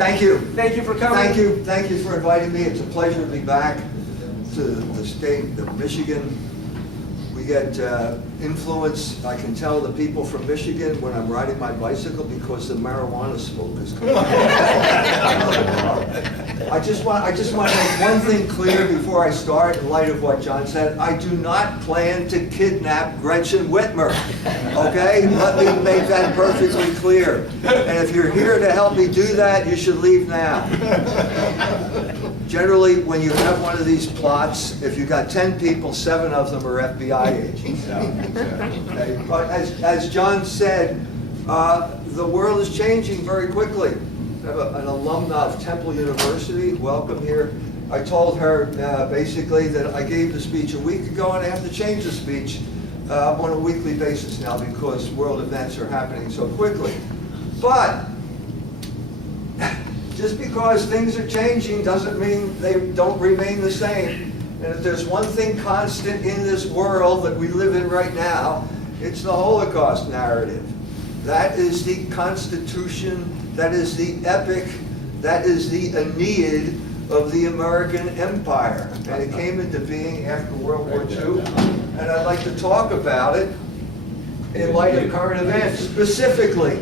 Thank you. Thank you for coming. Thank you for inviting me. It's a pleasure to be back to the state of Michigan. We get influence. I can tell the people from Michigan when I'm riding my bicycle because the marijuana smoke is coming. I just want to make one thing clear before I start, in light of what John said. I do not plan to kidnap Gretchen Whitmer. Okay? Let me make that perfectly clear. And if you're here to help me do that, you should leave now. Generally, when you have one of these plots, if you've got 10 people, 7 of them are FBI agents. Okay? But as John said, the world is changing very quickly. I have an alumna of Temple University. Welcome here. I told her basically that I gave the speech a week ago and I have to change the speech on a weekly basis now because world events are happening so quickly. But just because things are changing doesn't mean they don't remain the same. And if there's one thing constant in this world that we live in right now, it's the Holocaust narrative. That is the Constitution, that is the epic, that is the Aeneid of the American Empire. And it came into being after World War II. And I'd like to talk about it in light of current events. Specifically,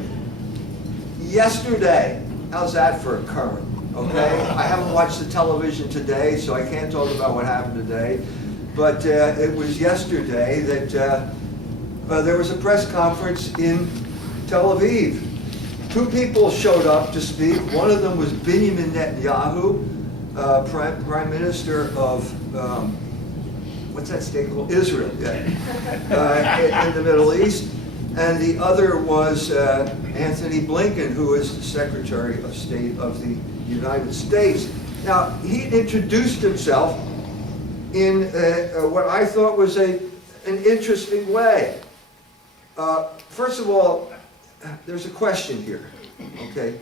yesterday, how's that for a current? Okay, I haven't watched the television today, so I can't talk about what happened today. But it was yesterday that there was a press conference in Tel Aviv. 2 people showed up to speak. One of them was Benjamin Netanyahu, Prime Minister of, what's that state called? Israel, yeah, in the Middle East. And the other was Anthony Blinken, who is the Secretary of State of the United States. Now, he introduced himself in what I thought was an interesting way. First of all, there's a question here, okay?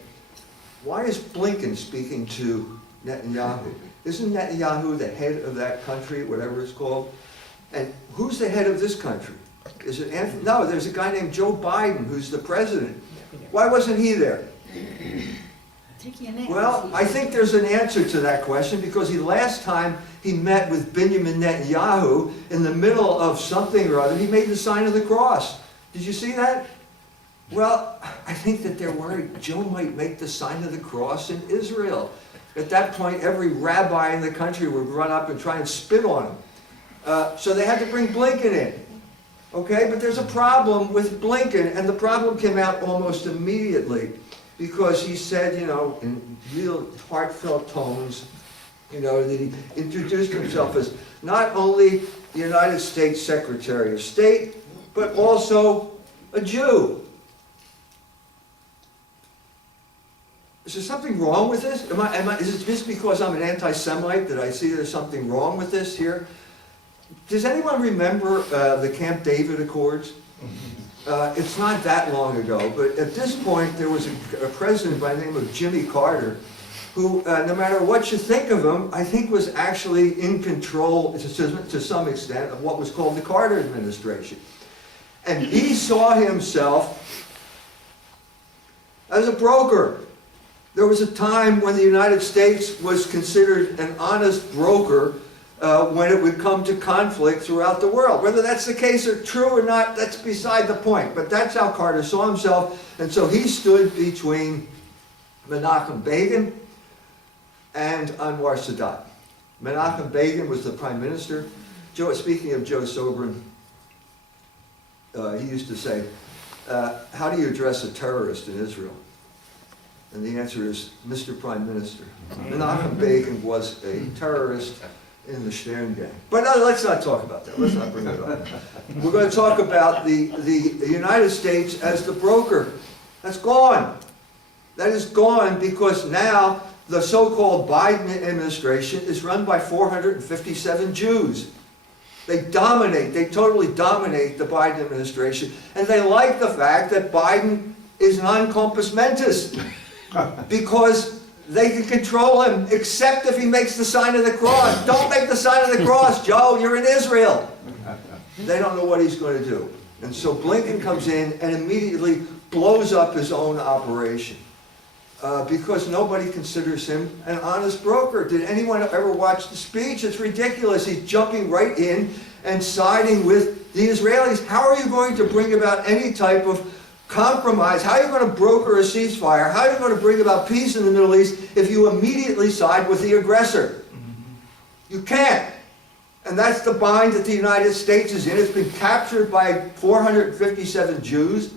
Why is Blinken speaking to Netanyahu? Isn't Netanyahu the head of that country, whatever it's called? And who's the head of this country? Is it Anthony? No, there's a guy named Joe Biden who's the president. Why wasn't he there? Well, I think there's an answer to that question because last time he met with Benjamin Netanyahu in the middle of something or other, he made the sign of the cross. Did you see that? Well, I think that they're worried Joe might make the sign of the cross in Israel. At that point, every rabbi in the country would run up and try and spit on him. So they had to bring Blinken in. Okay, but there's a problem with Blinken, and the problem came out almost immediately because he said, you know, in real heartfelt tones, you know, that he introduced himself as not only the United States Secretary of State, but also a Jew. Is there something wrong with this? Is it just because I'm an anti-Semite that I see there's something wrong with this here? Does anyone remember the Camp David Accords? It's not that long ago, but at this point there was a president by the name of Jimmy Carter who, no matter what you think of him, I think was actually in control to some extent of what was called the Carter administration. And he saw himself as a broker. There was a time when the United States was considered an honest broker when it would come to conflict throughout the world. Whether that's the case or true or not, that's beside the point. But that's how Carter saw himself. And so he stood between Menachem Begin and Anwar Sadat. Menachem Begin was the prime minister. Speaking of Joe Sobran, he used to say, how do you address a terrorist in Israel? And the answer is, Mr. Prime Minister. Menachem Begin was a terrorist in the Stern gang. But let's not talk about that. Let's not bring it up. We're going to talk about the United States as the broker. That's gone. That is gone because now the so-called Biden administration is run by 457 Jews. They totally dominate the Biden administration, and they like the fact that Biden is non compos mentis because they can control him, except if he makes the sign of the cross. Don't make the sign of the cross, Joe, you're in Israel. They don't know what he's going to do. And so Blinken comes in and immediately blows up his own operation. because nobody considers him an honest broker. Did anyone ever watch the speech? It's ridiculous. He's jumping right in and siding with the Israelis. How are you going to bring about any type of compromise? How are you going to broker a ceasefire? How are you going to bring about peace in the Middle East if you immediately side with the aggressor? You can't. And that's the bind that the United States is in. It's been captured by 457 Jews,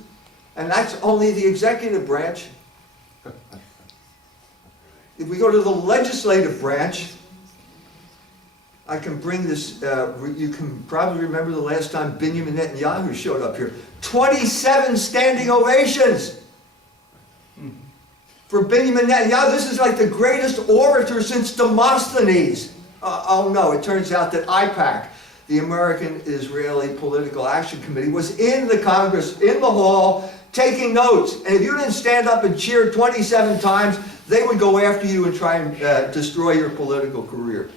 and that's only the executive branch. If we go to the legislative branch, I can bring this, you can probably remember the last time Benjamin Netanyahu showed up here. 27 standing ovations for Benjamin Netanyahu. This is like the greatest orator since Demosthenes. Oh no, it turns out that IPAC, the American Israeli Political Action Committee, was in the Congress, in the hall, taking notes. And if you didn't stand up and cheer 27 times, they would go after you and try and destroy your political career.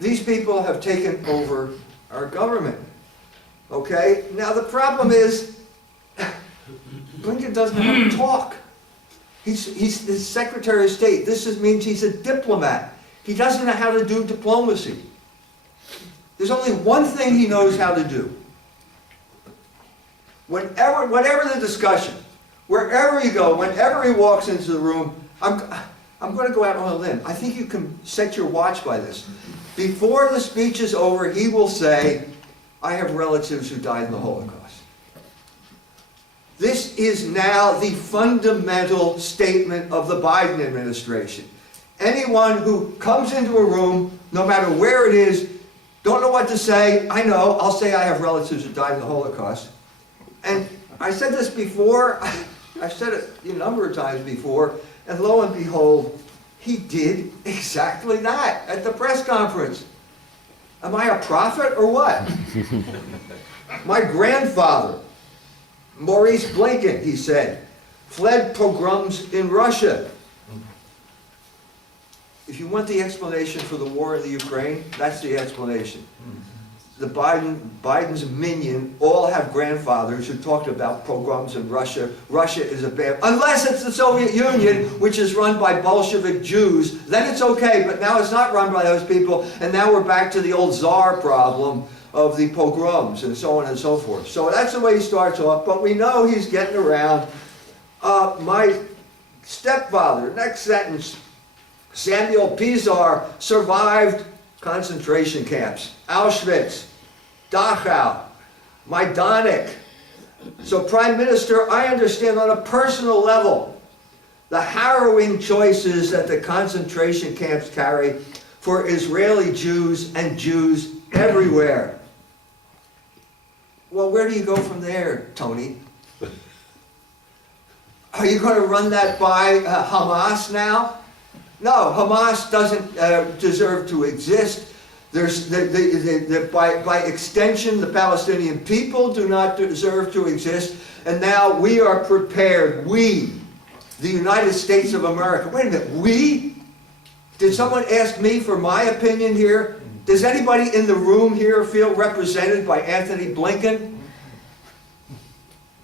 These people have taken over our government. Okay? Now the problem is, Blinken doesn't know how to talk. He's the Secretary of State. This means he's a diplomat. He doesn't know how to do diplomacy. There's only one thing he knows how to do. Whatever the discussion, wherever you go, whenever he walks into the room, I'm going to go out on a limb. I think you can set your watch by this. Before the speech is over, he will say, I have relatives who died in the Holocaust. This is now the fundamental statement of the Biden administration. Anyone who comes into a room, no matter where it is, don't know what to say, I know, I'll say I have relatives who died in the Holocaust. And I said this before, I've said it a number of times before, and lo and behold, he did exactly that at the press conference. Am I a prophet or what? My grandfather, Maurice Blinken, he said, fled pogroms in Russia. If you want the explanation for the war in the Ukraine, that's the explanation. The Biden's minion all have grandfathers who talked about pogroms in Russia. Russia is a bad, unless it's the Soviet Union, which is run by Bolshevik Jews, then it's okay, but now it's not run by those people, and now we're back to the old Tsar problem of the pogroms and so on and so forth. So that's the way he starts off, but we know he's getting around. My stepfather, next sentence, Samuel Pizar survived concentration camps, Auschwitz, Dachau, Majdanek. So Prime Minister, I understand on a personal level the harrowing choices that the concentration camps carry for Israeli Jews and Jews everywhere. Well, where do you go from there, Tony? Are you going to run that by Hamas now? No, Hamas doesn't deserve to exist. By extension, the Palestinian people do not deserve to exist. And now we are prepared, we, the United States of America. Wait a minute, we? Did someone ask me for my opinion here? Does anybody in the room here feel represented by Anthony Blinken?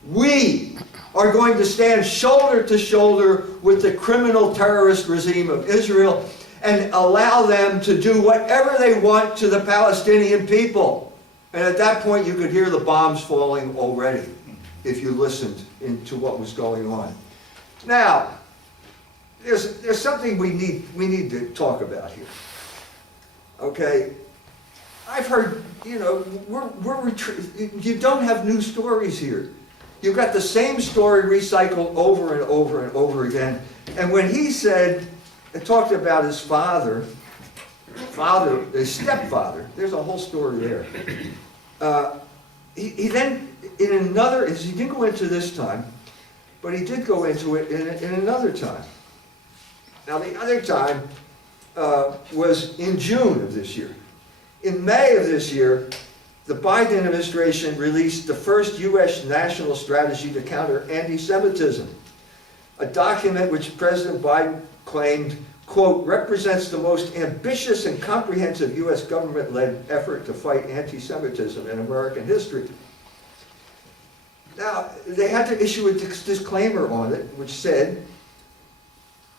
We are going to stand shoulder to shoulder with the criminal terrorist regime of Israel and allow them to do whatever they want to the Palestinian people. And at that point you could hear the bombs falling already if you listened to what was going on. Now, there's something we need to talk about here. Okay, I've heard, you don't have new stories here. You've got the same story recycled over and over and over again. And when he said, talked about his his stepfather, there's a whole story there. He then, in another, he didn't go into this time, but he did go into it in another time. Now the other time was in June of this year. In May of this year, the Biden administration released the first U.S. national strategy to counter anti-Semitism, a document which President Biden claimed, quote, represents the most ambitious and comprehensive U.S. government-led effort to fight anti-Semitism in American history. Now, they had to issue a disclaimer on it, which said,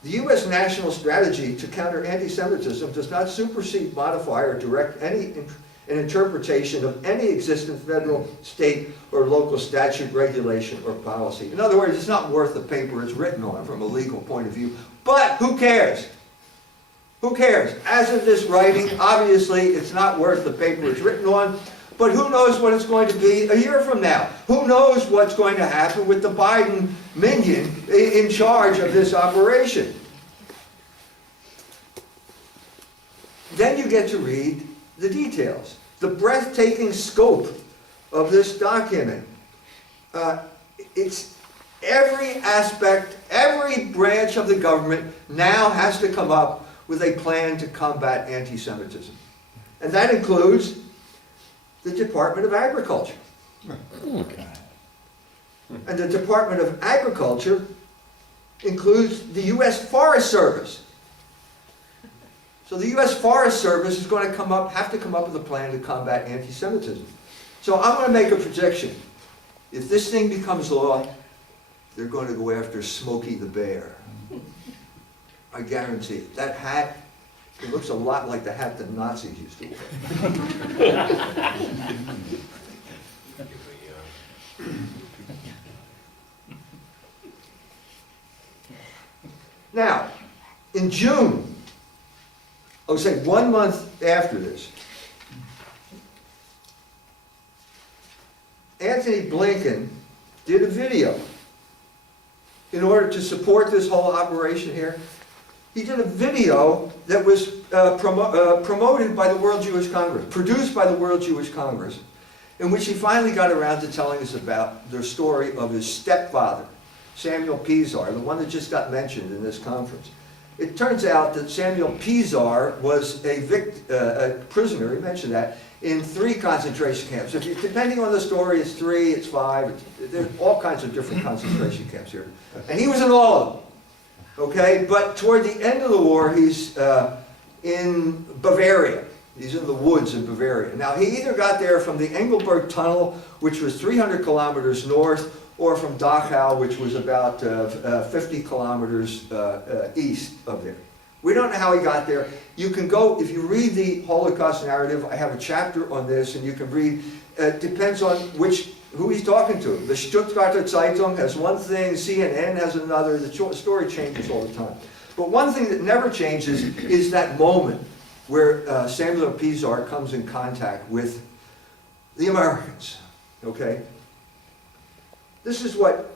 the U.S. national strategy to counter anti-Semitism does not supersede, modify, or direct an interpretation of any existing federal, state, or local statute, regulation, or policy. In other words, it's not worth the paper it's written on from a legal point of view. But who cares? Who cares? As of this writing, obviously, it's not worth the paper it's written on. But who knows what it's going to be a year from now? Who knows what's going to happen with the Biden minion in charge of this operation? Then you get to read the details. The breathtaking scope of this document. It's every aspect, every branch of the government now has to come up with a plan to combat anti-Semitism. And that includes the Department of Agriculture. And the Department of Agriculture includes the U.S. Forest Service. So the U.S. Forest Service is going to have to come up with a plan to combat anti-Semitism. So I'm going to make a prediction. If this thing becomes law, they're going to go after Smokey the Bear. I guarantee it. That hat, it looks a lot like the hat the Nazis used to wear. Now, in June, I would say 1 month after this, Anthony Blinken did a video in order to support this whole operation here. He did a video that was promoted by the World Jewish Congress, produced by the World Jewish Congress, in which he finally got around to telling us about the story of his stepfather, Samuel Pizar, the one that just got mentioned in this conference. It turns out that Samuel Pizar was a prisoner, he mentioned that, in 3 concentration camps. Depending on the story, it's 3, it's 5, there's all kinds of different concentration camps here. And he was in all of them. Okay, but toward the end of the war, he's in Bavaria. He's in the woods in Bavaria. Now, he either got there from the Engelberg Tunnel, which was 300 kilometers north, or from Dachau, which was about 50 kilometers east of there. We don't know how he got there. You can go, if you read the Holocaust narrative, I have a chapter on this, and you can read, it depends on who he's talking to. The Stuttgarter Zeitung has one thing, CNN has another, the story changes all the time. But one thing that never changes is that moment where Samuel Pizar comes in contact with the Americans, okay? This is what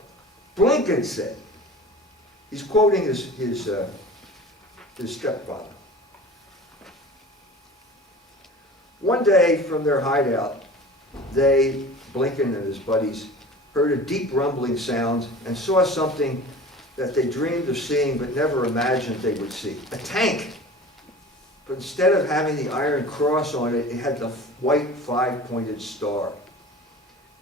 Blinken said. He's quoting his stepfather. One day from their hideout, Blinken and his buddies, heard a deep rumbling sound and saw something that they dreamed of seeing but never imagined they would see. A tank. But instead of having the Iron Cross on it, it had the white 5-pointed star.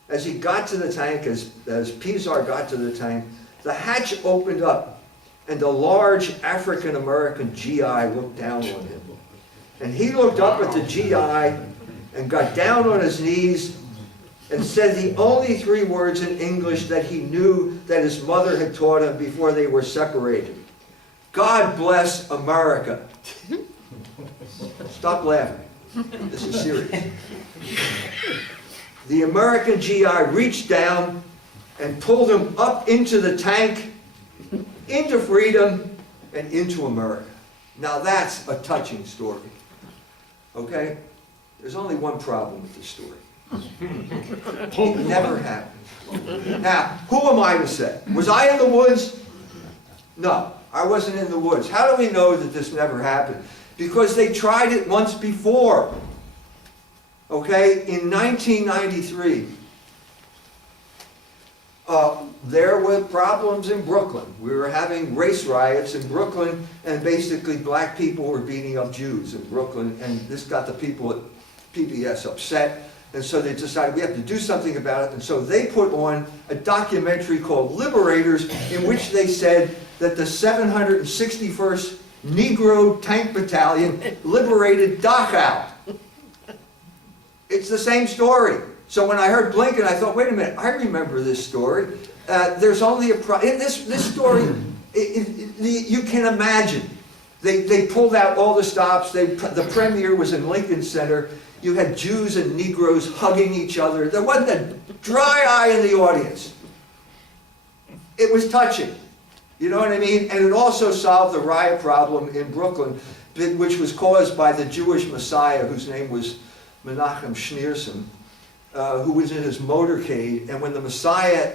As he got to the tank, as Pizar got to the tank, the hatch opened up, and a large African-American GI looked down on him. And he looked up at the GI and got down on his knees and said the only 3 words in English that he knew that his mother had taught him before they were separated. God bless America. Stop laughing. This is serious. The American GI reached down and pulled him up into the tank, into freedom, and into America. Now that's a touching story. Okay? There's only one problem with this story. It never happened. Now, who am I to say? Was I in the woods? No, I wasn't in the woods. How do we know that this never happened? Because they tried it once before. Okay, in 1993, there were problems in Brooklyn. We were having race riots in Brooklyn, and basically black people were beating up Jews in Brooklyn, and this got the people at PBS upset, and so they decided we have to do something about it, and so they put on a documentary called Liberators, in which they said that the 761st Negro Tank Battalion liberated Dachau. It's the same story. So when I heard Blinken, I thought, wait a minute, I remember this story. There's only this story, you can imagine. They pulled out all the stops. The premiere was in Lincoln Center. You had Jews and Negroes hugging each other. There wasn't a dry eye in the audience. It was touching. You know what I mean? And it also solved the riot problem in Brooklyn, which was caused by the Jewish Messiah, whose name was Menachem Schneerson, who was in his motorcade. And when the Messiah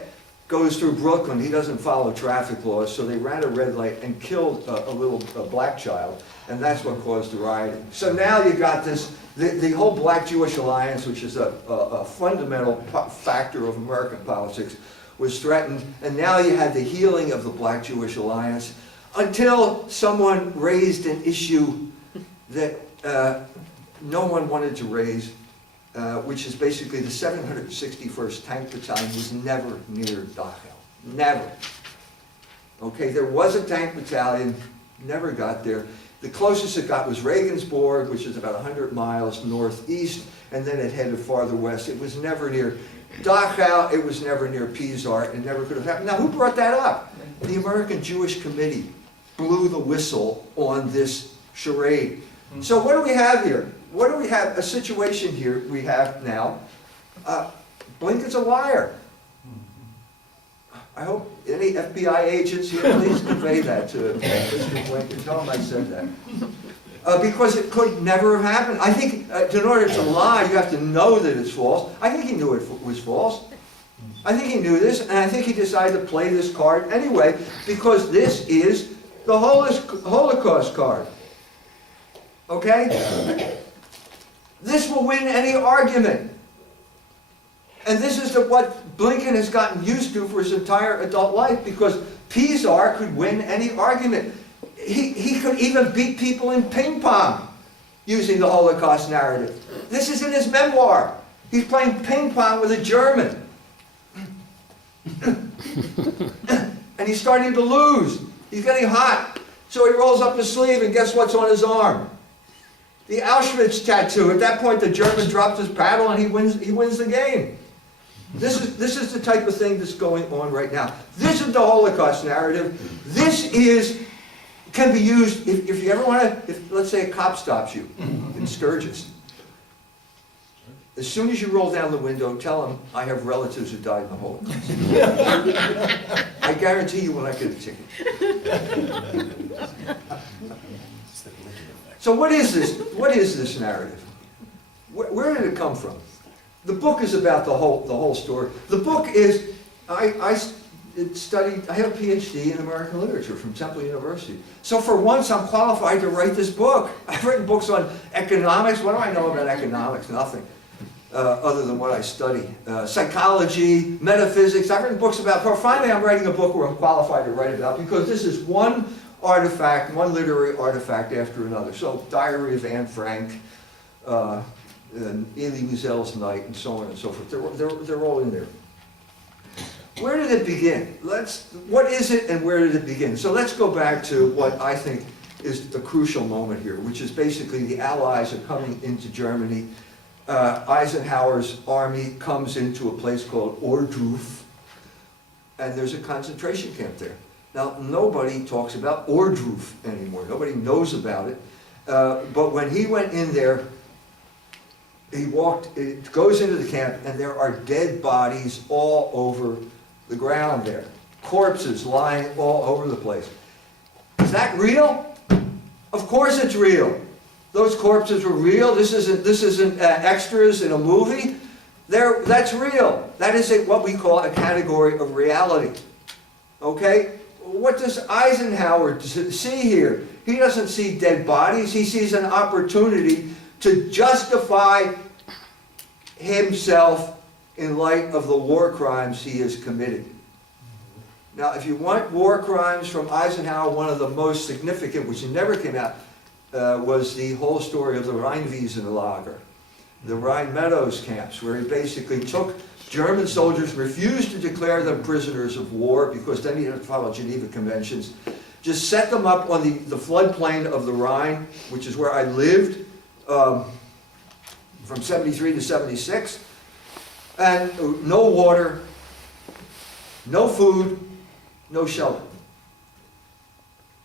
goes through Brooklyn, he doesn't follow traffic laws, so they ran a red light and killed a black child, and that's what caused the rioting. So now you got this, the whole Black-Jewish alliance, which is a fundamental factor of American politics, was threatened, and now you had the healing of the Black-Jewish alliance until someone raised an issue that no one wanted to raise, which is basically the 761st Tank Battalion was never near Dachau. Never. Okay, there was a tank battalion, never got there. The closest it got was Regensburg, which is about 100 miles northeast, and then it headed farther west. It was never near Dachau, it was never near Pizar, it never could have happened. Now, who brought that up? The American Jewish Committee blew the whistle on this charade. So what do we have here? What do we have? A situation here we have now. Blinken's a liar. I hope any FBI agents here, please convey that to Mr. Blinken. Tell him I said that. Because it could never have happened. I think in order to lie, you have to know that it's false. I think he knew it was false. I think he knew this, and I think he decided to play this card anyway, because this is the Holocaust card. Okay? This will win any argument. And this is what Blinken has gotten used to for his entire adult life, because Pizar could win any argument. He could even beat people in ping pong using the Holocaust narrative. This is in his memoir. He's playing ping pong with a German. And he's starting to lose. He's getting hot. So he rolls up his sleeve, and guess what's on his arm? The Auschwitz tattoo. At that point, the German drops his paddle and he wins the game. This is the type of thing that's going on right now. This is the Holocaust narrative. This can be used if you ever want to, let's say a cop stops you in Sturgis. As soon as you roll down the window, tell him, I have relatives who died in the Holocaust. I guarantee you will not get a ticket. So what is this? What is this narrative? Where did it come from? The book is about the whole story. The book is, I have a PhD in American literature from Temple University. So for once I'm qualified to write this book. I've written books on economics. What do I know about economics? Nothing. Other than what I study. Psychology, metaphysics. I've written books about, finally I'm writing a book where I'm qualified to write about, because this is one artifact, one literary artifact after another. So Diary of Anne Frank, and Elie Wiesel's Night, and so on and so forth. They're all in there. Where did it begin? What is it and where did it begin? So let's go back to what I think is the crucial moment here, which is basically the Allies are coming into Germany. Eisenhower's army comes into a place called Ohrdruf, and there's a concentration camp there. Now, nobody talks about Ohrdruf anymore. Nobody knows about it. But when he went in there, it goes into the camp, and there are dead bodies all over the ground there. Corpses lying all over the place. Is that real? Of course it's real. Those corpses were real. This isn't extras in a movie. That's real. That is what we call a category of reality. Okay? What does Eisenhower see here? He doesn't see dead bodies. He sees an opportunity to justify himself in light of the war crimes he has committed. Now, if you want war crimes from Eisenhower, one of the most significant, which never came out, was the whole story of the Rheinwiesenlager, the Rhine Meadows camps, where he basically took German soldiers, refused to declare them prisoners of war, because then you have to follow Geneva Conventions, just set them up on the floodplain of the Rhine, which is where I lived from 73 to 76, and no water, no food, no shelter.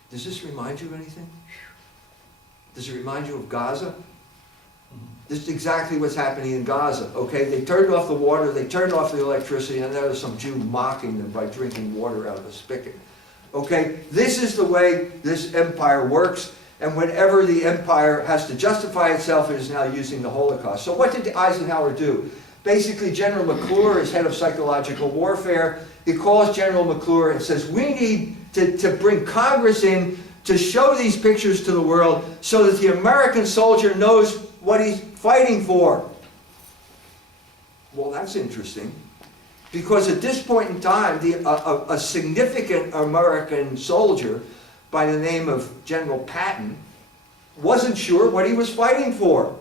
Does this remind you of anything? Does it remind you of Gaza? This is exactly what's happening in Gaza, okay? They turned off the water, they turned off the electricity, and there was some Jew mocking them by drinking water out of a spigot. Okay? This is the way this empire works, and whenever the empire has to justify itself, it is now using the Holocaust. So what did Eisenhower do? Basically, General McClure is head of psychological warfare. He calls General McClure and says, we need to bring Congress in to show these pictures to the world so that the American soldier knows what he's fighting for. Well, that's interesting, because at this point in time, a significant American soldier by the name of General Patton wasn't sure what he was fighting for.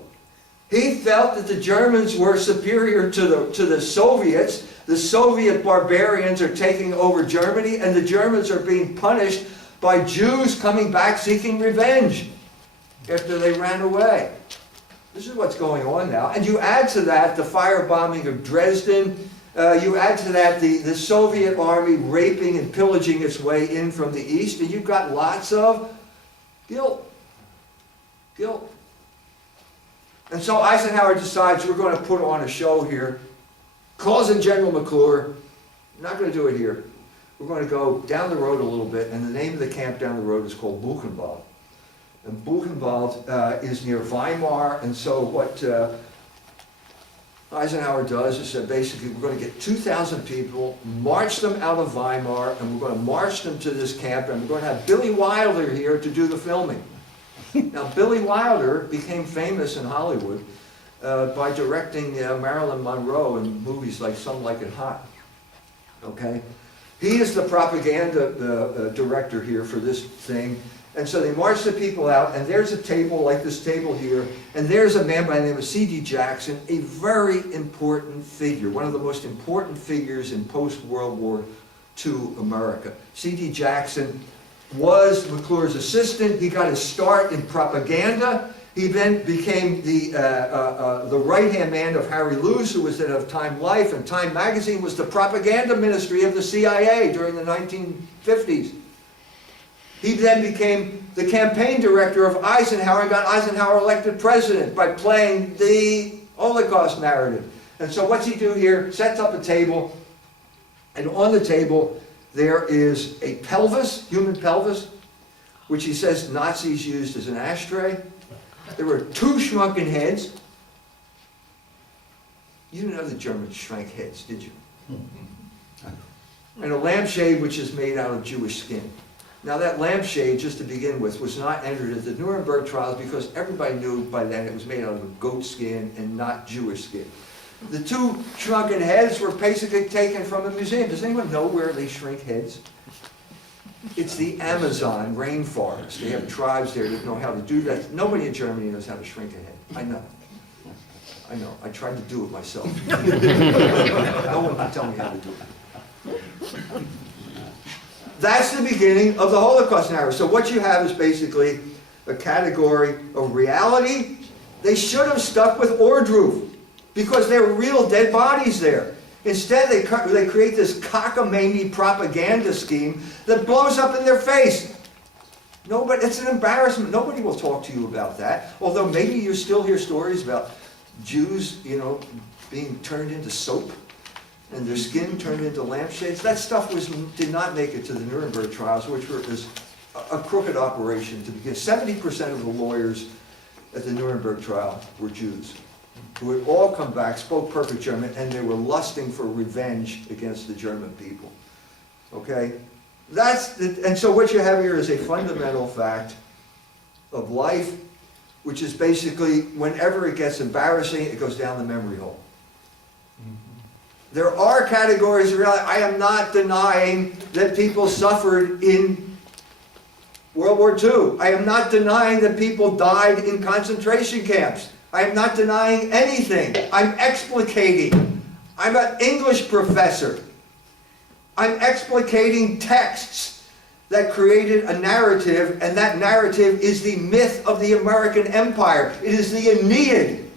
He felt that the Germans were superior to the Soviets. The Soviet barbarians are taking over Germany, and the Germans are being punished by Jews coming back seeking revenge after they ran away. This is what's going on now. And you add to that the firebombing of Dresden. You add to that the Soviet army raping and pillaging its way in from the east, and you've got lots of guilt. Guilt. And so Eisenhower decides, we're going to put on a show here. Calls in General McClure. I'm not going to do it here. We're going to go down the road a little bit, and the name of the camp down the road is called Buchenwald. And Buchenwald is near Weimar, and so what Eisenhower does is that basically we're going to get 2,000 people, march them out of Weimar, and we're going to march them to this camp, and we're going to have Billy Wilder here to do the filming. Now, Billy Wilder became famous in Hollywood by directing Marilyn Monroe in movies like Some Like It Hot. Okay? He is the propaganda director here for this thing. And so they march the people out, and there's a table like this table here, and there's a man by the name of C.D. Jackson, a very important figure, one of the most important figures in post-World War II America. C.D. Jackson was McClure's assistant. He got his start in propaganda. He then became the right-hand man of Harry Luce, who was head of Time Life, and Time Magazine was the propaganda ministry of the CIA during the 1950s. He then became the campaign director of Eisenhower and got Eisenhower elected president by playing the Holocaust narrative. And so what's he do here? Sets up a table, and on the table there is a pelvis, human pelvis, which he says Nazis used as an ashtray. There were 2 shrunken heads. You didn't know the Germans shrank heads, did you? And a lampshade which is made out of Jewish skin. Now that lampshade, just to begin with, was not entered at the Nuremberg trials because everybody knew by then it was made out of goat skin and not Jewish skin. The 2 shrunken heads were basically taken from a museum. Does anyone know where they shrink heads? It's the Amazon rainforest. They have tribes there that know how to do that. Nobody in Germany knows how to shrink a head. I know. I know. I tried to do it myself. No one can tell me how to do it. That's the beginning of the Holocaust narrative. So what you have is basically a category of reality. They should have stuck with Ordroof because there were real dead bodies there. Instead, they create this cockamamie propaganda scheme that blows up in their face. Nobody, it's an embarrassment. Nobody will talk to you about that. Although maybe you still hear stories about Jews, you know, being turned into soap and their skin turned into lampshades. That stuff did not make it to the Nuremberg trials, which was a crooked operation to begin. 70% of the lawyers at the Nuremberg trial were Jews, who had all come back, spoke perfect German, and they were lusting for revenge against the German people. Okay? And so what you have here is a fundamental fact of life, which is basically whenever it gets embarrassing, it goes down the memory hole. There are categories of reality. I am not denying that people suffered in World War II. I am not denying that people died in concentration camps. I am not denying anything. I'm explicating. I'm an English professor. I'm explicating texts that created a narrative, and that narrative is the myth of the American Empire. It is the Aeneid.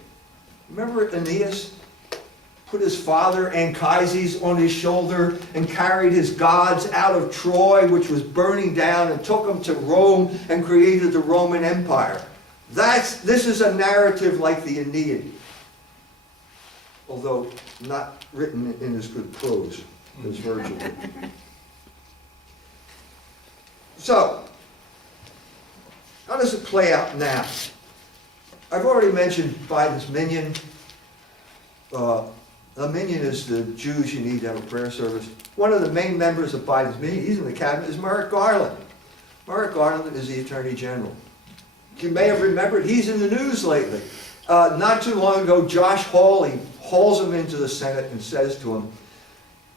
Remember Aeneas? put his father Anchises on his shoulder and carried his gods out of Troy, which was burning down, and took them to Rome and created the Roman Empire. This is a narrative like the Aeneid, although not written in as good prose as Virgil did. So, how does it play out now? I've already mentioned Biden's minion. A minion is the Jews you need to have a prayer service. One of the main members of Biden's minion, he's in the cabinet, is Merrick Garland. Merrick Garland is the Attorney General. You may have remembered, he's in the news lately. Not too long ago, Josh Hawley hauls him into the Senate and says to him,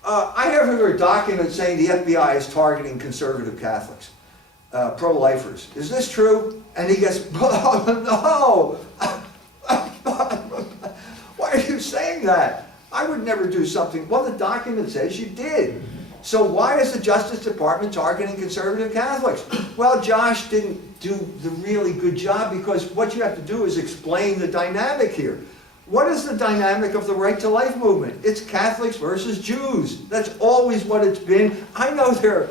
I have here a document saying the FBI is targeting conservative Catholics, pro-lifers. Is this true? And he goes, oh, no. Why are you saying that? I would never do something. Well, the document says you did. So why is the Justice Department targeting conservative Catholics? Well, Josh didn't do the really good job, because what you have to do is explain the dynamic here. What is the dynamic of the Right to Life movement? It's Catholics versus Jews. That's always what it's been. I know there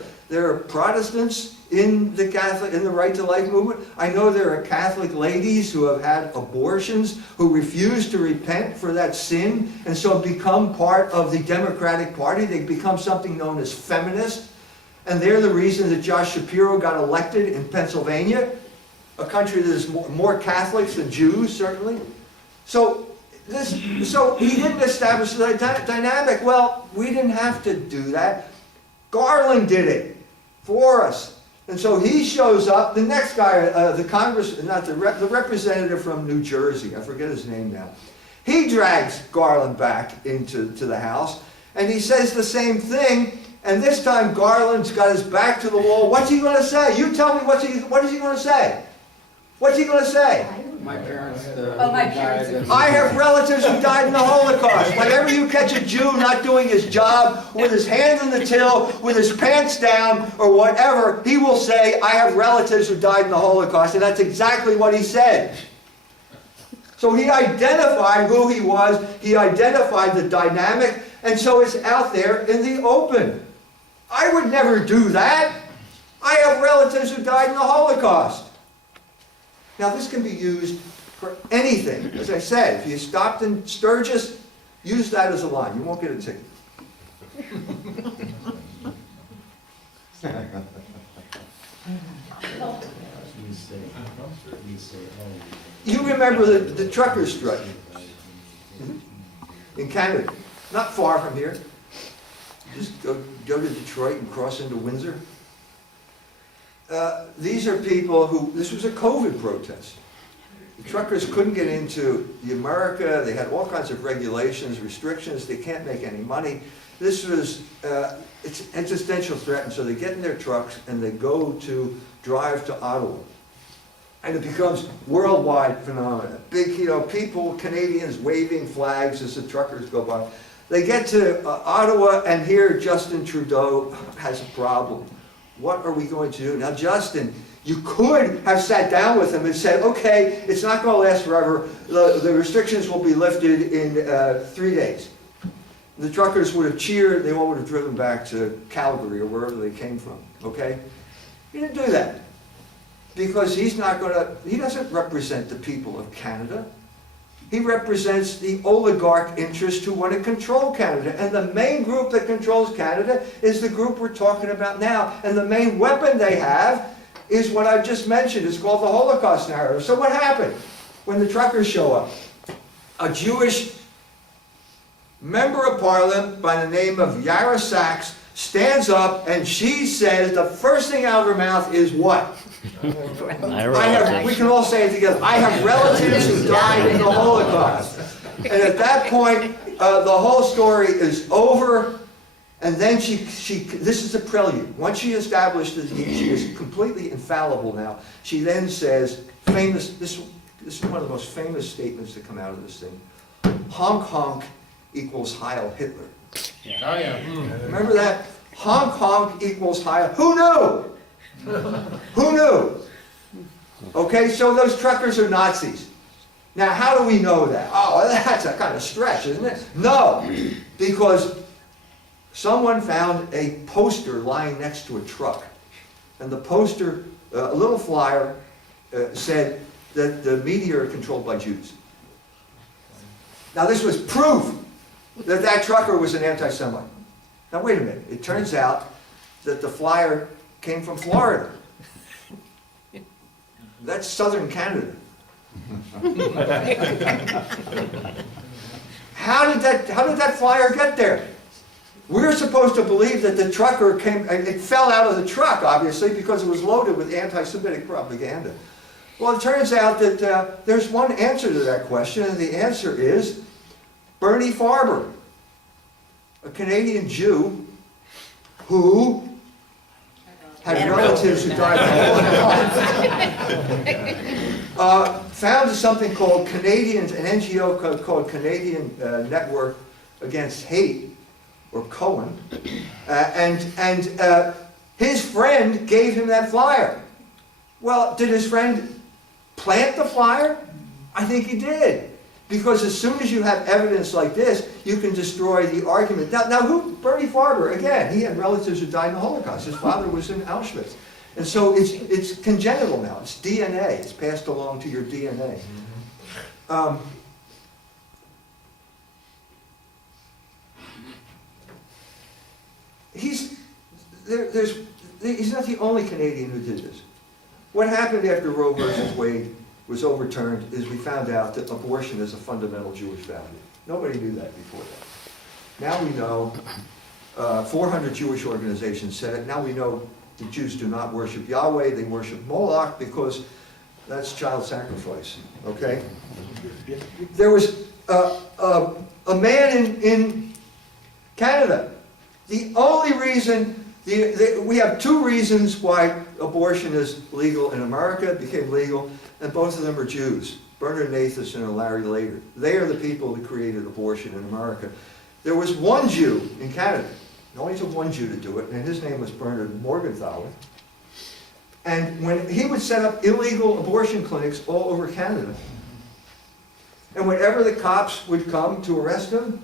are Protestants in the Right to Life movement. I know there are Catholic ladies who have had abortions, who refuse to repent for that sin, and so become part of the Democratic Party. They become something known as feminist. And they're the reason that Josh Shapiro got elected in Pennsylvania, a country that is more Catholics than Jews, certainly. So he didn't establish the dynamic. Well, we didn't have to do that. Garland did it for us. And so he shows up. The next guy, the representative from New Jersey, I forget his name now. He drags Garland back into the House, and he says the same thing. And this time Garland's got his back to the wall. What's he going to say? You tell me what is he going to say? What's he going to say? My parents. I have relatives who died in the Holocaust. Whenever you catch a Jew not doing his job, with his hand in the till, with his pants down, or whatever, he will say, I have relatives who died in the Holocaust. And that's exactly what he said. So he identified who he was. He identified the dynamic. And so it's out there in the open. I would never do that. I have relatives who died in the Holocaust. Now, this can be used for anything. As I said, if you stopped in Sturgis, use that as a line. You won't get a ticket. You remember the trucker strike in Canada, not far from here. Just go to Detroit and cross into Windsor. These are people who, this was a COVID protest. The truckers couldn't get into the América. They had all kinds of regulations, restrictions. They can't make any money. This was, it's existential threat, and so they get in their trucks and they go to drive to Ottawa. And it becomes worldwide phenomenon. Big, people, Canadians waving flags as the truckers go by. They get to Ottawa, and here Justin Trudeau has a problem. What are we going to do? Now, Justin, you could have sat down with him and said, okay, it's not going to last forever. The restrictions will be lifted in 3 days. The truckers would have cheered. They all would have driven back to Calgary or wherever they came from, okay? He didn't do that because he doesn't represent the people of Canada. He represents the oligarch interests who want to control Canada. And the main group that controls Canada is the group we're talking about now. And the main weapon they have is what I've just mentioned. It's called the Holocaust narrative. So what happened when the truckers show up? A Jewish member of parliament by the name of Yara Sachs stands up, and she says, the first thing out of her mouth is what? We can all say it together. I have relatives who died in the Holocaust. And at that point, the whole story is over. And then this is a prelude. Once she established that she is completely infallible now, she then says, this is one of the most famous statements to come out of this thing. Honk honk equals Heil Hitler. Yeah. Oh, yeah. Remember that? Honk honk equals Heil. Who knew? Who knew? Okay, so those truckers are Nazis. Now, how do we know that? Oh, that's a kind of stretch, isn't it? No, because someone found a poster lying next to a truck. And the poster, a little flyer, said that the media are controlled by Jews. Now, this was proof that that trucker was an anti-Semite. Now, wait a minute. It turns out that the flyer came from Florida. That's southern Canada. How did that flyer get there? We're supposed to believe that the trucker it fell out of the truck, obviously, because it was loaded with anti-Semitic propaganda. Well, it turns out that there's one answer to that question, and the answer is Bernie Farber, a Canadian Jew who had relatives who died of the Holocaust, found something called an NGO called Canadian Network Against Hate, or Cohen, and his friend gave him that flyer. Well, did his friend plant the flyer? I think he did. Because as soon as you have evidence like this, you can destroy the argument. Now Bernie Farber, again, he had relatives who died in the Holocaust. His father was in Auschwitz. And so it's congenital now. It's DNA. It's passed along to your DNA. He's not the only Canadian who did this. What happened after Roe versus Wade was overturned is we found out that abortion is a fundamental Jewish value. Nobody knew that before that. Now we know, 400 Jewish organizations said it. Now we know the Jews do not worship Yahweh, they worship Moloch because that's child sacrifice, okay? There was a man in Canada. The only reason, we have two reasons why abortion is legal in America. It became legal, and both of them are Jews. Bernard Nathanson and Larry Lader. They are the people who created abortion in America. There was one Jew in Canada. It only took one Jew to do it, and his name was Bernard Morgenthaler. And when he would set up illegal abortion clinics all over Canada, and whenever the cops would come to arrest him,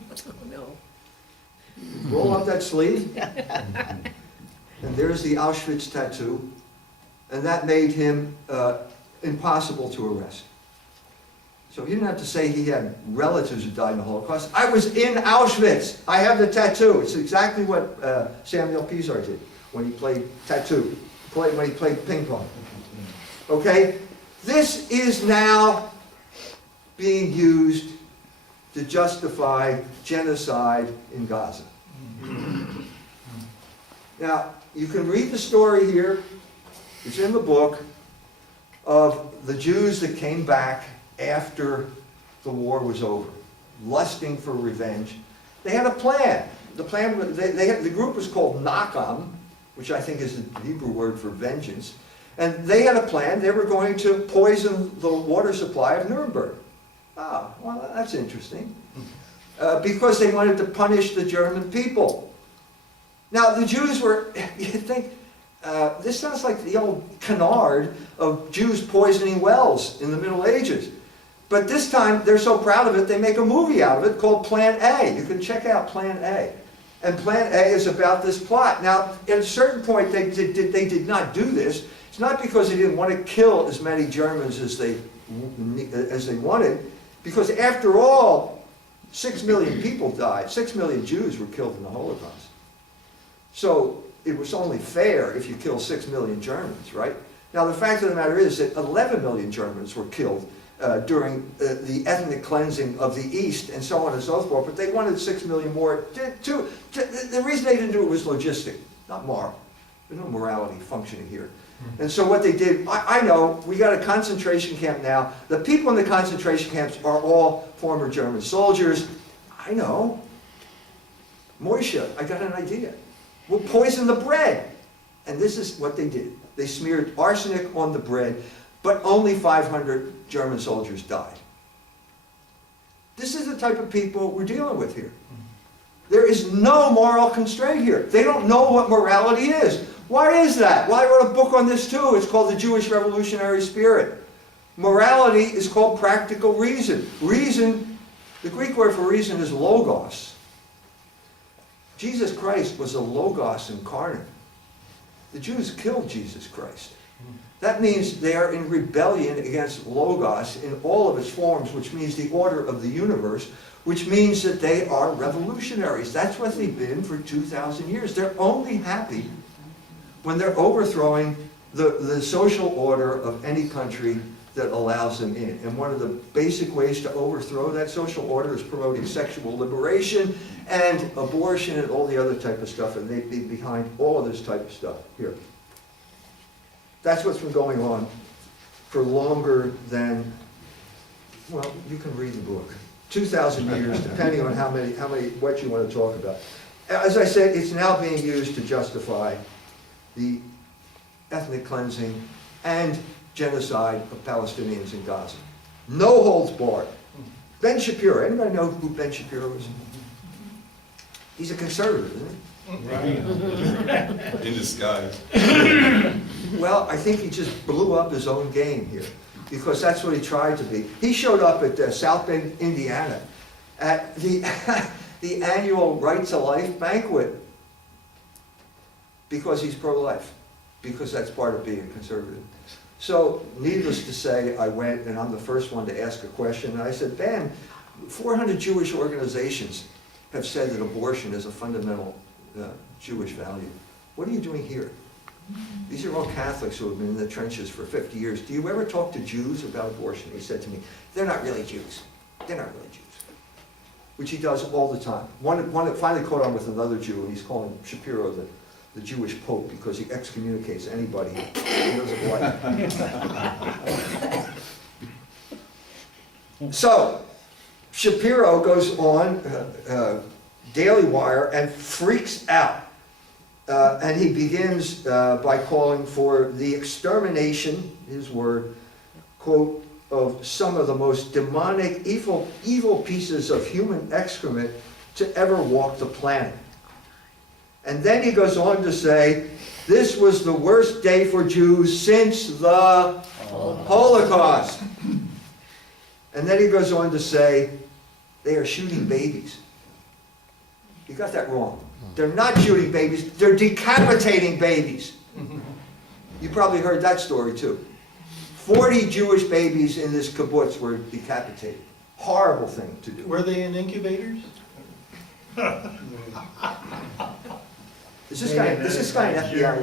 roll up that sleeve, and there's the Auschwitz tattoo, and that made him impossible to arrest. So he didn't have to say he had relatives who died in the Holocaust. I was in Auschwitz. I have the tattoo. It's exactly what Samuel Pizar did when he played when he played ping pong. Okay? This is now being used to justify genocide in Gaza. Now, you can read the story here. It's in the book of the Jews that came back after the war was over, lusting for revenge. They had a plan. The plan, the group was called Nakam, which I think is the Hebrew word for vengeance. And they had a plan. They were going to poison the water supply of Nuremberg. Ah, well, that's interesting. Because they wanted to punish the German people. Now, the Jews were, you think, this sounds like the old canard of Jews poisoning wells in the Middle Ages. But this time, they're so proud of it, they make a movie out of it called Plan A. You can check out Plan A. And Plan A is about this plot. Now, at a certain point, they did not do this. It's not because they didn't want to kill as many Germans as they wanted, because after all, 6 million people died. 6 million Jews were killed in the Holocaust. So it was only fair if you kill 6 million Germans, right? Now, the fact of the matter is that 11 million Germans were killed during the ethnic cleansing of the East and so on and so forth, but they wanted 6 million more. The reason they didn't do it was logistic, not moral. There's no morality functioning here. And so what they did, I know, we got a concentration camp now. The people in the concentration camps are all former German soldiers. I know. Moishe, I got an idea. We'll poison the bread. And this is what they did. They smeared arsenic on the bread, but only 500 German soldiers died. This is the type of people we're dealing with here. There is no moral constraint here. They don't know what morality is. Why is that? Well, I wrote a book on this too. It's called The Jewish Revolutionary Spirit. Morality is called practical reason. Reason, the Greek word for reason is logos. Jesus Christ was a logos incarnate. The Jews killed Jesus Christ. That means they are in rebellion against logos in all of its forms, which means the order of the universe, which means that they are revolutionaries. That's what they've been for 2,000 years. They're only happy when they're overthrowing the social order of any country that allows them in. And one of the basic ways to overthrow that social order is promoting sexual liberation and abortion and all the other type of stuff, and they'd be behind all of this type of stuff here. That's what's been going on for longer than, well, you can read the book. 2,000 years, depending on how many, what you want to talk about. As I said, it's now being used to justify the ethnic cleansing and genocide of Palestinians in Gaza. No holds barred. Ben Shapiro, anybody know who Ben Shapiro is? He's a conservative, isn't he? Right. In disguise. Well, I think he just blew up his own game here, because that's what he tried to be. He showed up at South Bend, Indiana, at the, the annual Right to Life banquet, because he's pro-life, because that's part of being a conservative. So, needless to say, I went, and I'm the first one to ask a question, and I said, Ben, 400 Jewish organizations have said that abortion is a fundamental Jewish value. What are you doing here? These are all Catholics who have been in the trenches for 50 years. Do you ever talk to Jews about abortion? He said to me, they're not really Jews. They're not really Jews. Which he does all the time. One that finally caught on with another Jew, and he's calling Shapiro the Jewish Pope because he excommunicates anybody he doesn't like. So, Shapiro goes on Daily Wire and freaks out. And he begins by calling for the extermination, his word, quote, of some of the most demonic, evil pieces of human excrement to ever walk the planet. And then he goes on to say, this was the worst day for Jews since the Holocaust. And then he goes on to say, they are shooting babies. You got that wrong. They're not shooting babies, they're decapitating babies. You probably heard that story too. 40 Jewish babies in this kibbutz were decapitated. Horrible thing to do. Were they in incubators? Is this guy an FBI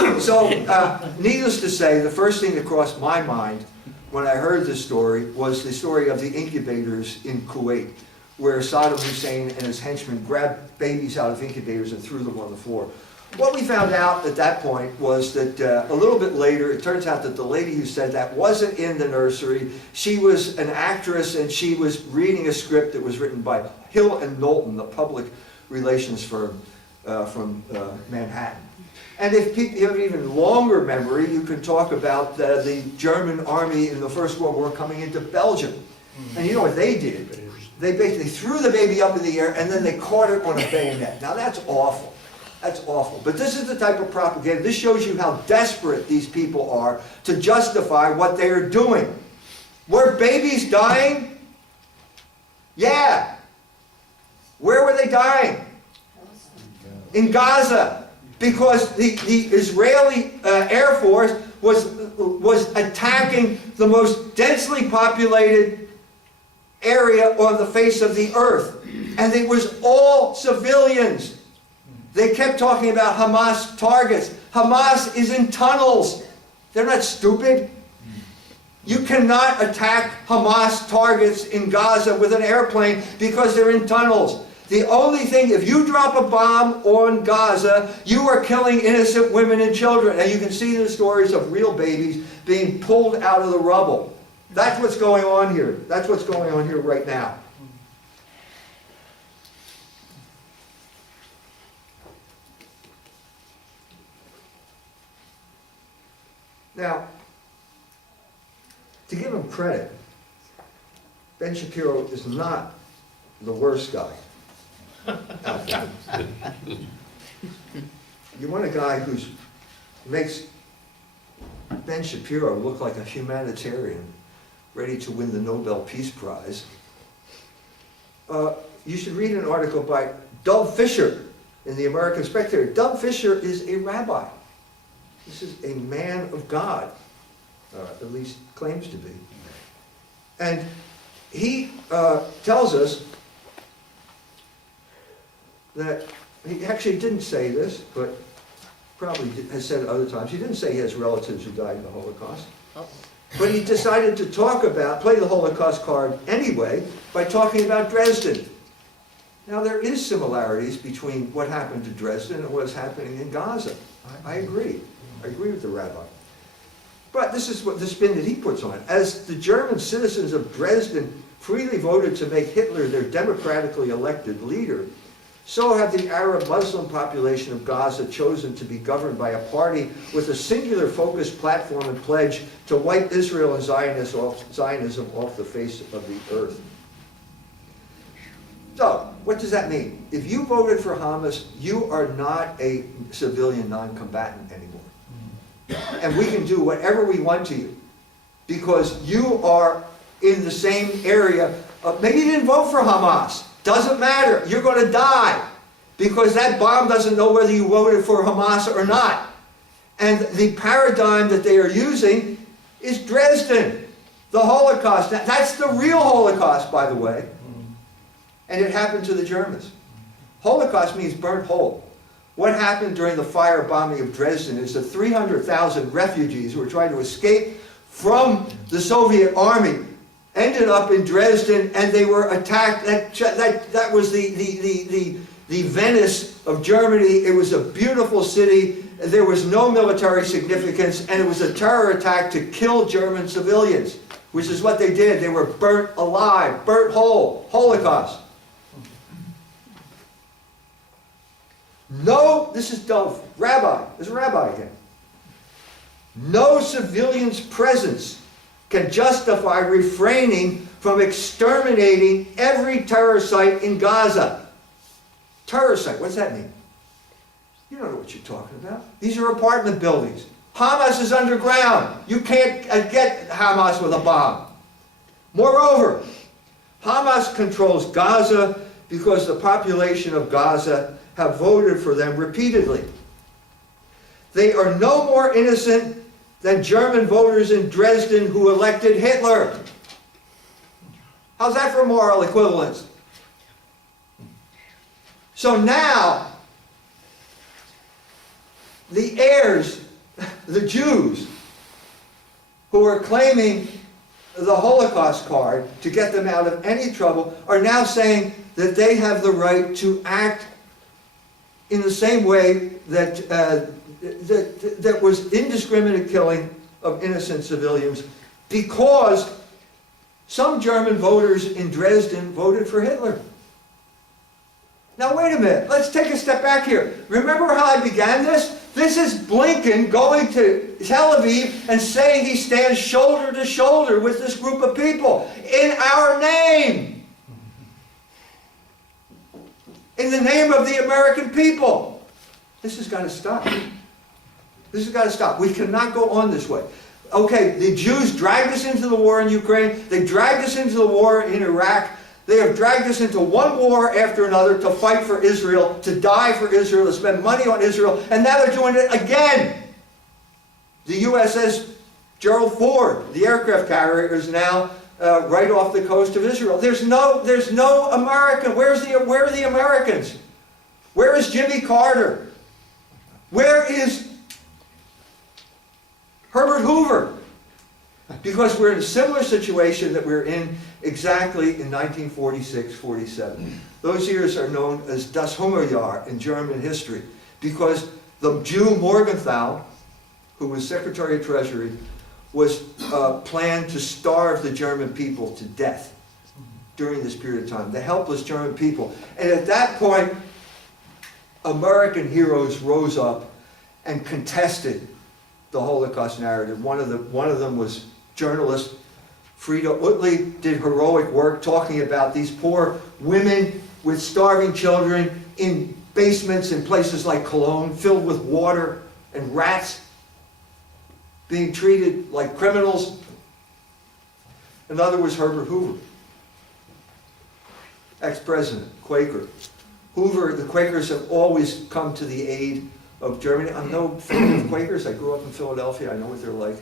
agent? So, needless to say, the first thing that crossed my mind when I heard this story was the story of the incubators in Kuwait, where Saddam Hussein and his henchmen grabbed babies out of incubators and threw them on the floor. What we found out at that point was that a little bit later, it turns out that the lady who said that wasn't in the nursery. She was an actress, and she was reading a script that was written by Hill and Knowlton, the public relations firm from Manhattan. And if you have an even longer memory, you can talk about the German army in the First World War coming into Belgium. And you know what they did? They basically threw the baby up in the air and then they caught it on a bayonet. Now that's awful. That's awful. But this is the type of propaganda. This shows you how desperate these people are to justify what they are doing. Were babies dying? Yeah. Where were they dying? In Gaza. Because the Israeli Air Force was attacking the most densely populated area on the face of the earth. And it was all civilians. They kept talking about Hamas targets. Hamas is in tunnels. They're not stupid. You cannot attack Hamas targets in Gaza with an airplane because they're in tunnels. The only thing, if you drop a bomb on Gaza, you are killing innocent women and children. And you can see the stories of real babies being pulled out of the rubble. That's what's going on here. That's what's going on here right now. Now, to give him credit, Ben Shapiro is not the worst guy out there. You want a guy who makes Ben Shapiro looked like a humanitarian ready to win the Nobel Peace Prize. You should read an article by Dov Fisher in the American Spectator. Dov Fisher is a rabbi. This is a man of God, at least claims to be. And he tells us that he actually didn't say this, but probably has said it other times. He didn't say he has relatives who died in the Holocaust. But he decided to play the Holocaust card anyway, by talking about Dresden. Now there is similarities between what happened to Dresden and what's happening in Gaza. I agree. I agree with the rabbi. But this is what the spin that he puts on it. As the German citizens of Dresden freely voted to make Hitler their democratically elected leader, so have the Arab Muslim population of Gaza chosen to be governed by a party with a singular focused platform and pledge to wipe Israel and Zionism off the face of the earth. So, what does that mean? If you voted for Hamas, you are not a civilian non-combatant anymore. And we can do whatever we want to you, because you are in the same area. Maybe you didn't vote for Hamas. Doesn't matter. You're going to die, because that bomb doesn't know whether you voted for Hamas or not. And the paradigm that they are using is Dresden, the Holocaust. That's the real Holocaust, by the way. And it happened to the Germans. Holocaust means burnt whole. What happened during the firebombing of Dresden is that 300,000 refugees who were trying to escape from the Soviet army ended up in Dresden, and they were attacked. That was the Venice of Germany. It was a beautiful city. There was no military significance, and it was a terror attack to kill German civilians, which is what they did. They were burnt alive, burnt whole, Holocaust. No, this is Dov, rabbi. There's a rabbi again. No civilian's presence can justify refraining from exterminating every terror site in Gaza. Terror site, what's that mean? You don't know what you're talking about. These are apartment buildings. Hamas is underground. You can't get Hamas with a bomb. Moreover, Hamas controls Gaza because the population of Gaza have voted for them repeatedly. They are no more innocent than German voters in Dresden who elected Hitler. How's that for moral equivalence? So now, the heirs, the Jews, who are claiming the Holocaust card to get them out of any trouble, are now saying that they have the right to act in the same way that that was indiscriminate killing of innocent civilians, because some German voters in Dresden voted for Hitler. Now wait a minute, let's take a step back here. Remember how I began this? This is Blinken going to Tel Aviv and saying he stands shoulder to shoulder with this group of people in our name. In the name of the American people. This has got to stop. This has got to stop. We cannot go on this way. Okay, the Jews dragged us into the war in Ukraine. They dragged us into the war in Iraq. They have dragged us into one war after another to fight for Israel, to die for Israel, to spend money on Israel, and now they're doing it again. The USS Gerald Ford, the aircraft carrier, is now right off the coast of Israel. There's no American. Where are the Americans? Where is Jimmy Carter? Where is Herbert Hoover? Because we're in a similar situation that we're in exactly in 1946-47. Those years are known as Das Hungerjahr in German history, because the Jew Morgenthau, who was Secretary of Treasury, was planned to starve the German people to death during this period of time, the helpless German people. And at that point, American heroes rose up and contested the Holocaust narrative. One of them was journalist Frieda Utley, did heroic work talking about these poor women with starving children in basements in places like Cologne, filled with water and rats. being treated like criminals. Another was Herbert Hoover, ex-president, Quaker. Hoover, the Quakers have always come to the aid of Germany. I'm no fan of Quakers. I grew up in Philadelphia. I know what they're like.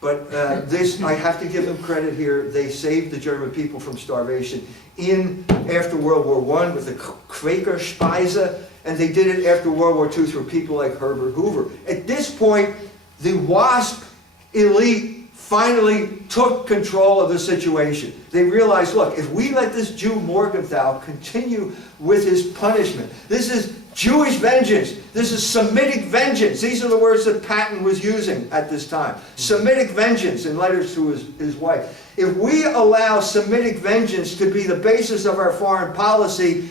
But this, I have to give them credit here. They saved the German people from starvation after World War I with the Quaker Speise, and they did it after World War II through people like Herbert Hoover. At this point, the WASP elite finally took control of the situation. They realized, look, if we let this Jew Morgenthau continue with his punishment, this is Jewish vengeance. This is Semitic vengeance. These are the words that Patton was using at this time. Semitic vengeance in letters to his wife. If we allow Semitic vengeance to be the basis of our foreign policy,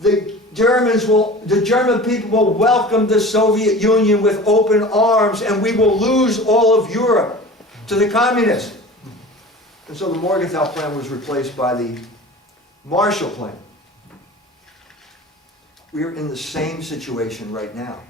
the German people will welcome the Soviet Union with open arms, and we will lose all of Europe to the communists. And so the Morgenthau Plan was replaced by the Marshall Plan. We're in the same situation right now.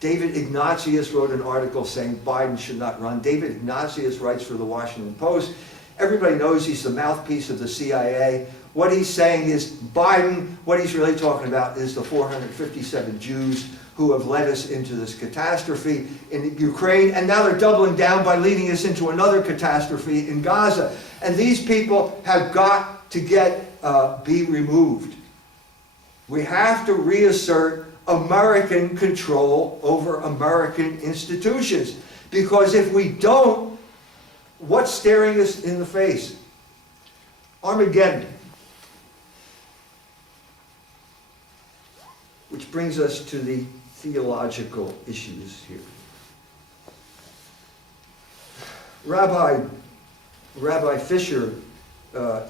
David Ignatius wrote an article saying Biden should not run. David Ignatius writes for the Washington Post. Everybody knows he's the mouthpiece of the CIA. What he's saying is Biden, what he's really talking about is the 457 Jews who have led us into this catastrophe in Ukraine, and now they're doubling down by leading us into another catastrophe in Gaza. And these people have got to be removed. We have to reassert American control over American institutions. Because if we don't, what's staring us in the face? Armageddon. Which brings us to the theological issues here. Rabbi Fisher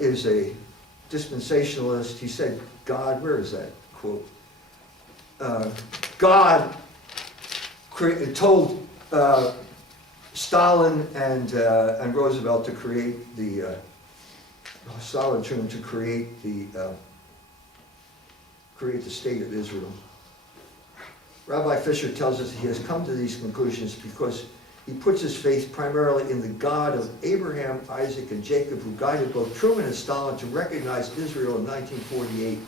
is a dispensationalist. He said, God, where is that quote? God told Stalin and Roosevelt to create the Stalin to create the state of Israel. Rabbi Fisher tells us he has come to these conclusions because he puts his faith primarily in the God of Abraham, Isaac, and Jacob, who guided both Truman and Stalin to recognize Israel in 1948.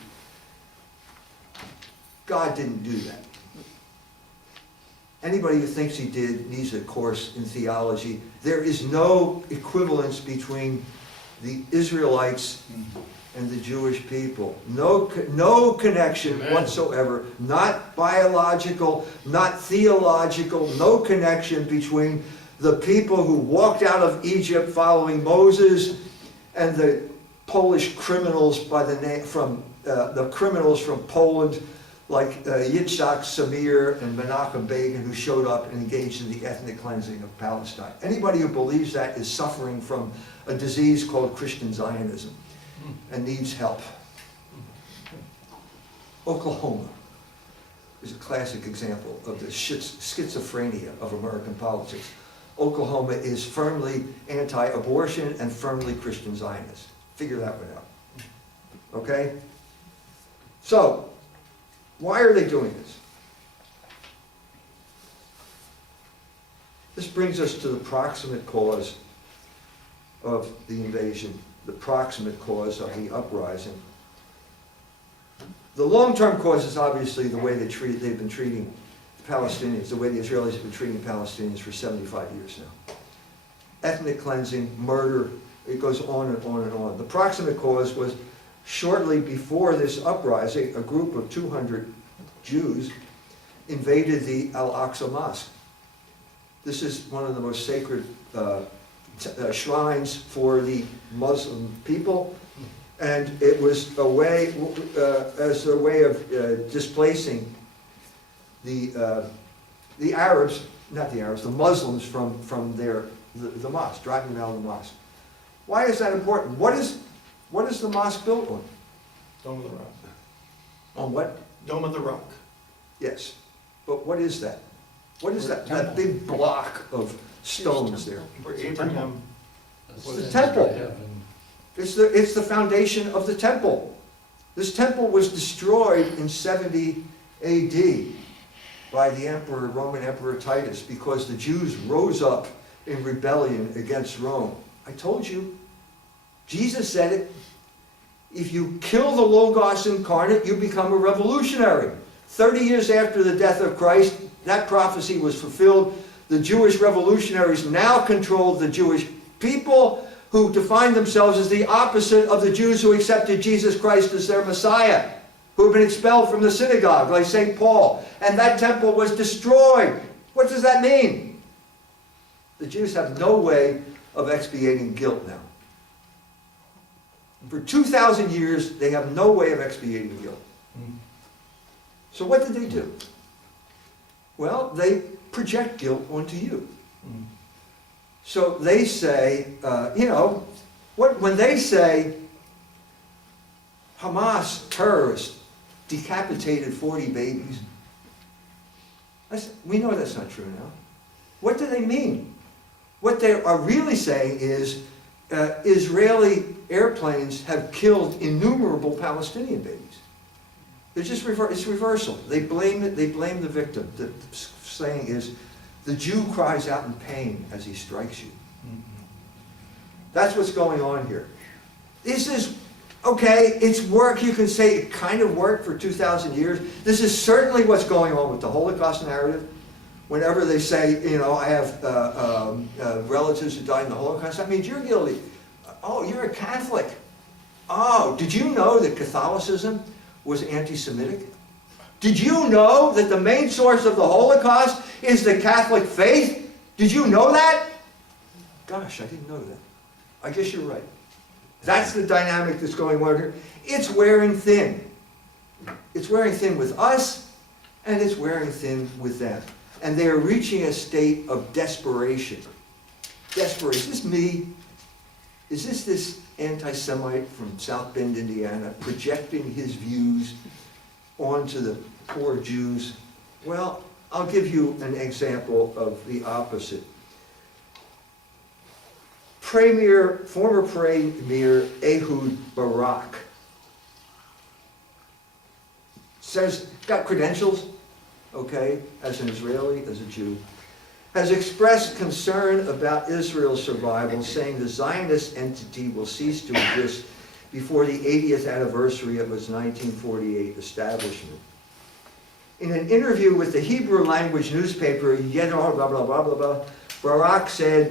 God didn't do that. Anybody who thinks he did needs a course in theology. There is no equivalence between the Israelites and the Jewish people. No connection whatsoever. Not biological, not theological, no connection between the people who walked out of Egypt following Moses and the Polish criminals the criminals from Poland like Yitzhak Samir and Menachem Begin, who showed up and engaged in the ethnic cleansing of Palestine. Anybody who believes that is suffering from a disease called Christian Zionism and needs help. Oklahoma is a classic example of the schizophrenia of American politics. Oklahoma is firmly anti-abortion and firmly Christian Zionist. Figure that one out. Okay? So, why are they doing this? This brings us to the proximate cause of the invasion, the proximate cause of the uprising. The long-term cause is obviously the way they've been treating the Palestinians, the way the Israelis have been treating Palestinians for 75 years now. Ethnic cleansing, murder, it goes on and on and on. The proximate cause was shortly before this uprising, a group of 200 Jews invaded the Al-Aqsa Mosque. This is one of the most sacred shrines for the Muslim people, and it was a way, as a way of displacing the Arabs, not the Arabs, the Muslims from the mosque, driving them out of the mosque. Why is that important? What is the mosque built on? Dome of the Rock. On what? Dome of the Rock. Yes, but what is that? What is that? That big block of stones there. Where Abraham It's the temple. It's the foundation of the temple. This temple was destroyed in 70 AD. by the emperor, Roman Emperor Titus, because the Jews rose up in rebellion against Rome. I told you. Jesus said it. If you kill the Logos incarnate, you become a revolutionary. 30 years after the death of Christ, that prophecy was fulfilled. The Jewish revolutionaries now controlled the Jewish people, who define themselves as the opposite of the Jews who accepted Jesus Christ as their Messiah, who have been expelled from the synagogue, like St. Paul. And that temple was destroyed. What does that mean? The Jews have no way of expiating guilt now. For 2,000 years, they have no way of expiating guilt. So what did they do? Well, they project guilt onto you. So they say, when they say Hamas terrorists decapitated 40 babies, we know that's not true now. What do they mean? What they are really saying is Israeli airplanes have killed innumerable Palestinian babies. They're just it's reversal. They blame it. They blame the victim. The saying is, the Jew cries out in pain as he strikes you. That's what's going on here. This is, okay, it's work. You can say it kind of worked for 2,000 years. This is certainly what's going on with the Holocaust narrative. Whenever they say, I have relatives who died in the Holocaust, that means you're guilty. Oh, you're a Catholic. Oh, did you know that Catholicism was anti-Semitic? Did you know that the main source of the Holocaust is the Catholic faith? Did you know that? Gosh, I didn't know that. I guess you're right. That's the dynamic that's going on here. It's wearing thin. It's wearing thin with us, and it's wearing thin with them. And they are reaching a state of desperation. Desperation. Is this me? Is this anti-Semite from South Bend, Indiana, projecting his views onto the poor Jews? Well, I'll give you an example of the opposite. Former Premier Ehud Barak says, got credentials, okay, as an Israeli, as a Jew, has expressed concern about Israel's survival, saying the Zionist entity will cease to exist before the 80th anniversary of its 1948 establishment. In an interview with the Hebrew language newspaper, Barak said,